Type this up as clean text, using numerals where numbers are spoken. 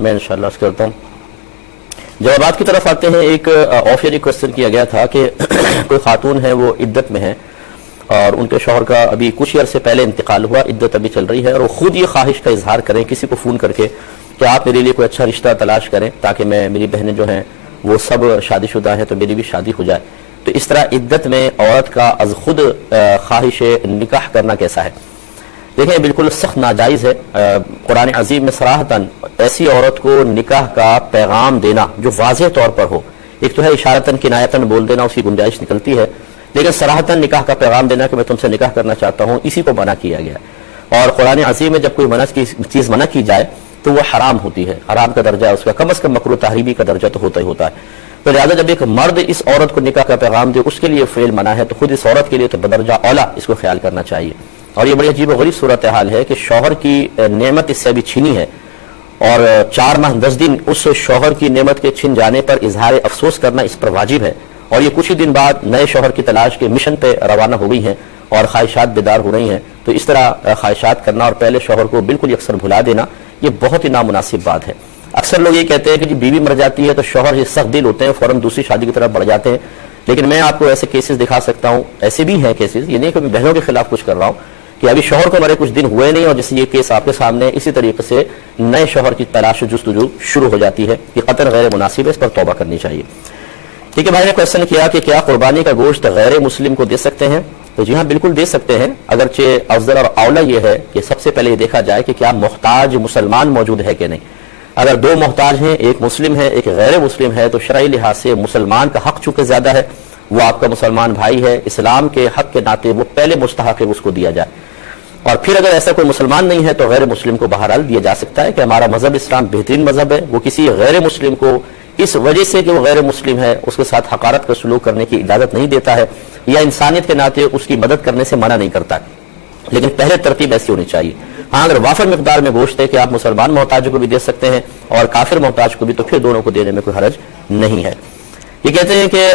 میں انشاءاللہ عرض کرتا ہوں. جوابات کی طرف آتے ہیں. ایک آف ایئر کوشچن کیا گیا تھا کہ کوئی خاتون ہے وہ عدت میں ہے اور ان کے شوہر کا ابھی کچھ عرصے پہلے انتقال ہوا, عدت ابھی چل رہی ہے, اور وہ خود یہ خواہش کا اظہار کریں کسی کو فون کر کے کہ آپ میرے لیے کوئی اچھا رشتہ تلاش کریں تاکہ میری بہنیں جو ہیں وہ سب شادی شدہ ہیں تو میری بھی شادی ہو جائے. تو اس طرح عدت میں عورت کا از خود خواہش نکاح کرنا کیسا ہے؟ دیکھیں بالکل سخت ناجائز ہے. قرآن عظیم میں صراحتاً ایسی عورت کو نکاح کا پیغام دینا جو واضح طور پر ہو, ایک تو ہے اشارتاً کنایتاً بول دینا, اس کی گنجائش نکلتی ہے, لیکن صراحتاً نکاح کا پیغام دینا کہ میں تم سے نکاح کرنا چاہتا ہوں, اسی کو منع کیا گیا ہے. اور قرآن عظیم میں جب کوئی چیز منع کی جائے تو وہ حرام ہوتی ہے, حرام کا درجہ اس کا کم از کم مکروہ تحریمی کا درجہ تو ہوتا ہی ہوتا ہے. تو لہٰذا جب ایک مرد اس عورت کو نکاح کا پیغام دے, اس کے لیے فعل منع ہے, تو خود اس عورت کے لیے تو بدرجہ اولا اس کو خیال کرنا چاہیے. اور یہ بڑی عجیب و غریب صورتحال ہے کہ شوہر کی نعمت اس سے ابھی چھینی ہے اور 4 ماہ 10 دن اس شوہر کی نعمت کے چھن جانے پر اظہار افسوس کرنا اس پر واجب ہے, اور یہ کچھ ہی دن بعد نئے شوہر کی تلاش کے مشن پہ روانہ ہو گئی ہیں اور خواہشات بیدار ہو رہی ہیں. تو اس طرح خواہشات کرنا اور پہلے شوہر کو بالکل یکسر بھلا دینا یہ بہت ہی نامناسب بات ہے. اکثر لوگ یہ کہتے ہیں کہ جی بیوی مر جاتی ہے تو شوہر یہ سخت دل ہوتے ہیں, فوراً دوسری شادی کی طرف بڑھ جاتے ہیں. لیکن میں آپ کو ایسے کیسز دکھا سکتا ہوں, ایسے بھی ہیں کیسز, یہ نہیں کہ میں بہنوں کے خلاف کچھ کر رہا ہوں, کہ ابھی شوہر کو مرے کچھ دن ہوئے نہیں اور جیسے یہ کیس آپ کے سامنے اسی طریقے سے نئے شوہر کی تلاش و جستجو شروع ہو جاتی ہے. یہ قطعاً غیر مناسب ہے, اس پر توبہ کرنی چاہیے. ٹھیک ہے, بھائی نے کوشچن کیا کہ کیا قربانی کا گوشت غیر مسلم کو دے سکتے ہیں؟ تو جی ہاں بالکل دے سکتے ہیں, اگرچہ افضل اور اولا یہ ہے کہ سب سے پہلے یہ دیکھا جائے کہ کیا محتاج مسلمان موجود ہے کہ نہیں. اگر 2 محتاج ہیں, ایک مسلم ہے ایک غیر مسلم ہے, تو شرعی لحاظ سے مسلمان کا حق چونکہ زیادہ ہے, وہ آپ کا مسلمان بھائی ہے, اسلام کے حق کے ناطے وہ پہلے مستحق ہے اس کو دیا جائے. اور پھر اگر ایسا کوئی مسلمان نہیں ہے تو غیر مسلم کو بہرحال دیا جا سکتا ہے, کہ ہمارا مذہب اسلام بہترین مذہب ہے, وہ کسی غیر مسلم کو اس وجہ سے کہ وہ غیر مسلم ہے اس کے ساتھ حقارت کا سلوک کرنے کی اجازت نہیں دیتا ہے, یا انسانیت کے ناطے اس کی مدد کرنے سے منع نہیں کرتا, لیکن پہلے ترتیب ایسی ہونی چاہیے. ہاں اگر وافر مقدار میں گوشت ہے کہ آپ مسلمان محتاجوں کو بھی دے سکتے ہیں اور کافر محتاج کو بھی, تو پھر دونوں کو دینے میں کوئی حرج نہیں ہے. یہ کہتے ہیں کہ